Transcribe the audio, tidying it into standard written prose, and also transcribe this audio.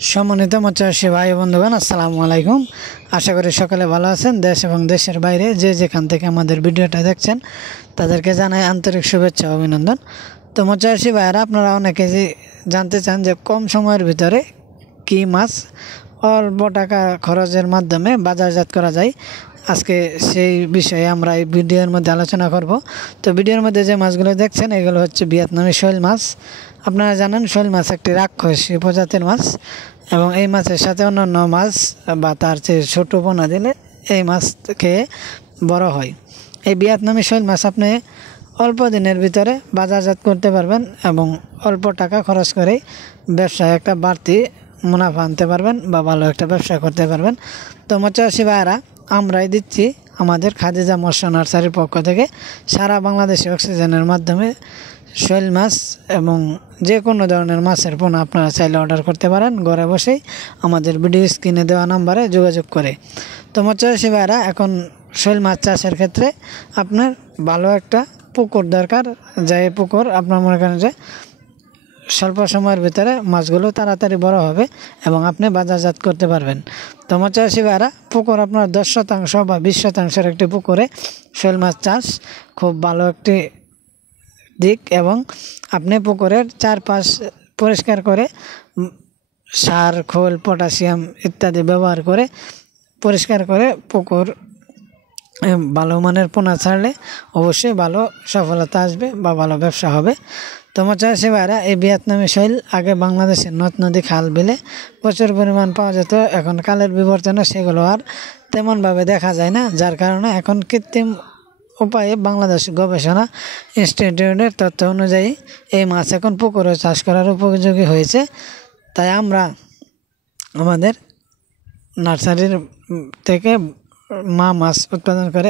সম্মানিত মৎস্যচাষী ভাই বন্ধুগণ, আসসালামু আলাইকুম। আশা করি সকলে ভালো আছেন। দেশ এবং দেশের বাইরে যে যেখান থেকে আমাদের ভিডিওটা দেখছেন তাদেরকে জানাই আন্তরিক শুভেচ্ছা ও অভিনন্দন। তো মৎস্যচাষী ভাইয়েরা, আপনারা অনেকে জানতে চান যে কম সময়ের ভিতরে কী মাছ অল্প টাকা খরচের মাধ্যমে বাজারজাত করা যায়। আজকে সেই বিষয়ে আমরা এই ভিডিওর মধ্যে আলোচনা করব। তো ভিডিওর মধ্যে যে মাছগুলো দেখছেন এগুলো হচ্ছে ভিয়েতনামি শৈল মাছ। আপনারা জানেন শৈল মাছ একটি রাক্ষসী প্রজাতির মাছ এবং এই মাছের সাথে অন্যান্য মাছ বা তার চেয়ে ছোটো পোনা দিলে এই মাছ খেয়ে বড় হয়। এই ভিয়েতনামি শৈল মাছ আপনি অল্প দিনের ভিতরে বাজারজাত করতে পারবেন এবং অল্প টাকা খরচ করেই ব্যবসায় একটা বাড়তি মুনাফা আনতে পারবেন বা ভালো একটা ব্যবসা করতে পারবেন। তো মৎস্যচাষী ভাইয়েরা, আমরাই দিচ্ছি আমাদের খাদিজা মৎস্য নার্সারির পক্ষ থেকে সারা বাংলাদেশে অক্সিজেনের মাধ্যমে শৈল মাছ এবং যে কোনো ধরনের মাছের পোনা আপনারা চাইলে অর্ডার করতে পারেন ঘরে বসেই আমাদের ভিডিও স্ক্রিনে দেওয়া নাম্বারে যোগাযোগ করে। তো মৎস্যচাষী ভাইয়েরা, এখন শৈল মাছ চাষের ক্ষেত্রে আপনার ভালো একটা পুকুর দরকার, যে পুকুর আপনার মনে করেন যে স্বল্প সময়ের ভিতরে মাছগুলো তাড়াতাড়ি বড় হবে এবং আপনি বাজারজাত করতে পারবেন। তো মৎস্যচাষী ভাইয়েরা, পুকুর আপনার 10% বা 20% একটি পুকুরে শৈল মাছ চাষ খুব ভালো একটি দিক এবং আপনি পুকুরের চারপাশ পরিষ্কার করে সার, খোল, পটাশিয়াম ইত্যাদি ব্যবহার করে পরিষ্কার করে পুকুর ভালো মানের পোনা ছাড়লে অবশ্যই ভালো সফলতা আসবে বা ভালো ব্যবসা হবে। তো মৎস্যচাষী ভাইয়েরা, এই ভিয়েতনামি শৈল আগে বাংলাদেশের নদ নদী খাল বিলে প্রচুর পরিমাণ পাওয়া যেত। এখন কালের বিবর্তনে সেগুলো আর তেমনভাবে দেখা যায় না, যার কারণে এখন কৃত্রিম উপায়ে বাংলাদেশ গবেষণা ইনস্টিটিউটের তথ্য অনুযায়ী এই মাছ এখন পুকুরে চাষ করার উপযোগী হয়েছে। তাই আমরা আমাদের নার্সারির থেকে মাছ উৎপাদন করে